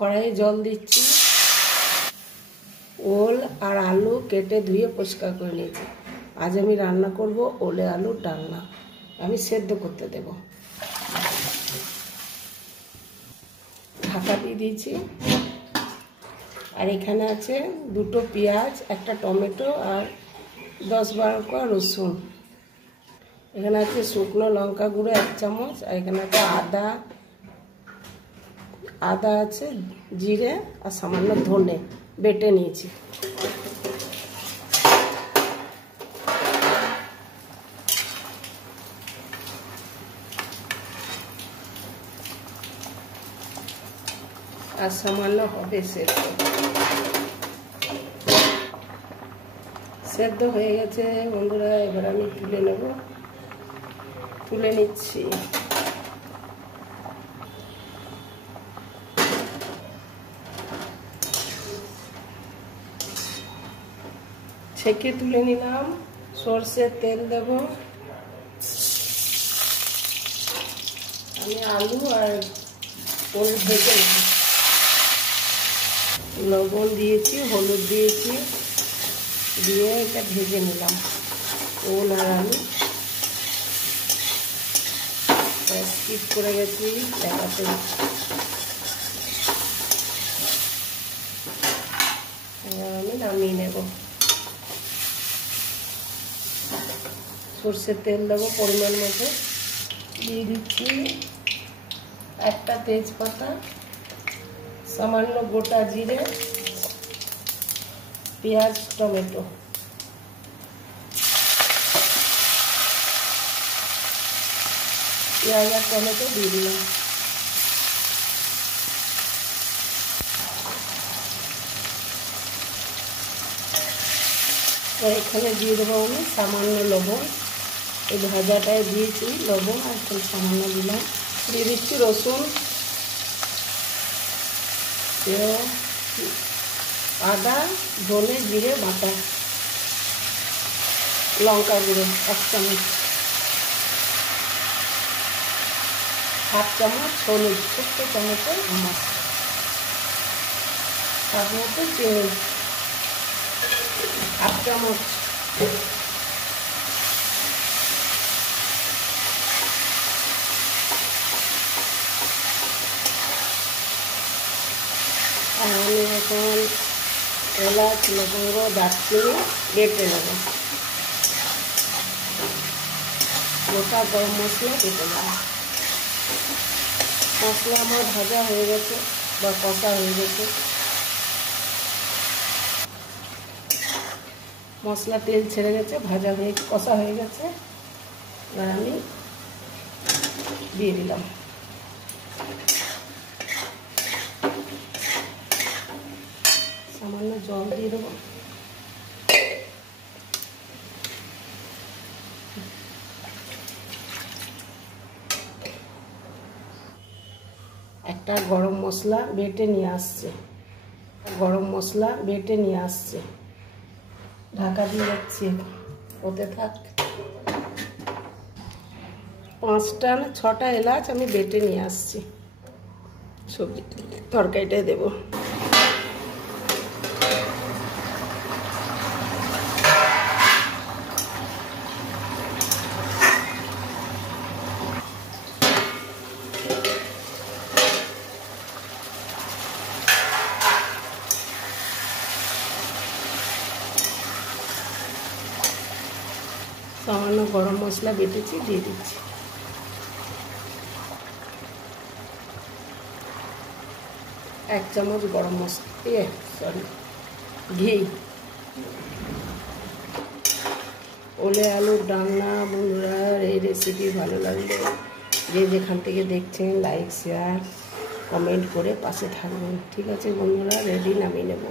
কড়াইয়ে জল দিচ্ছি। ওল আর আলু কেটে ধুয়ে পরিষ্কার করে নিয়েছি। আজ আমি রান্না করব ওলে আলুর ডালনা। আমি সেদ্ধ করতে দেব। ঢাকা দিয়ে দিয়েছি। আর এখানে আছে দুটো পেঁয়াজ, একটা টমেটো আর 10-12 কোয়া রসুন। এখানে আছে শুকনো লঙ্কা গুঁড়ো 1 চামচ। আর এখানে আছে আদা আছে, জিরে আর সামান্য ধনে বেটে নিয়েছি। আর সামান্য হবে সেদ্ধ হয়ে গেছে বন্ধুরা। এবার আমি তুলে নিচ্ছি। ছেঁকে তুলে নিলাম। সরষের তেল দেব। আমি আলু আর ওল ভেজে নেব। লবণ দিয়েছি, হলুদ দিয়েছি, দিয়ে এটা ভেজে নিলাম ওল আর আলু। স্কিপ করে গেছি দেখাতে। এবার আমি নামিয়ে নেব। সরষের তেল দেবো পরিমাণ মতো। দিয়ে দিচ্ছি একটা তেজপাতা, সামান্য গোটা জিরে, পেঁয়াজ, টমেটো। পেঁয়াজ আর টমেটো দিয়ে দিলাম। এখানে দিয়ে দেবো আমি সামান্য লবণ। এই ভাজাটায় দিয়েছি লবণ, আর একটু সামান্য দিলাম। দিয়ে দিচ্ছি রসুন, আদা, ধনে, জিরে বাটা, লঙ্কা গুঁড়ো 1 চামচ, 1/2 চামচ হলুদ, ছোট্ট চামচের আমার, তার মতো চিনি 1/2 চামচ। আর আমি এখন এলাচ, লবঙ্গ, দারচিনি বেটে নেব। গোটা গরম মশলা বেটে নেব। মশলা আমার ভাজা হয়ে গেছে বা কষা হয়ে গেছে। মশলা তেল ছেড়ে গেছে, ভাজা হয়ে কষা হয়ে গেছে। এবার আমি দিয়ে দিলাম। সামান্য জল দিয়ে দেবো। একটা গরম মশলা বেটে নিয়ে আসছে। ঢাকা দিয়ে যাচ্ছি, ওতে থাক। 5টা না 6টা এলাচ আমি বেটে নিয়ে আসছি। সবজি তরকারিটাই দেবো। সামান্য গরম মশলা বেটেছি দিয়ে দিচ্ছি। এক চামচ গরম মশলা, ঘি। ওলে আলুর ডালনা বন্ধুরা, এই রেসিপি ভালো লাগলে যে যেখান থেকে দেখছেন লাইক, শেয়ার, কমেন্ট করে পাশে থাকবেন। ঠিক আছে বন্ধুরা, রেডি, নামিয়ে নেব।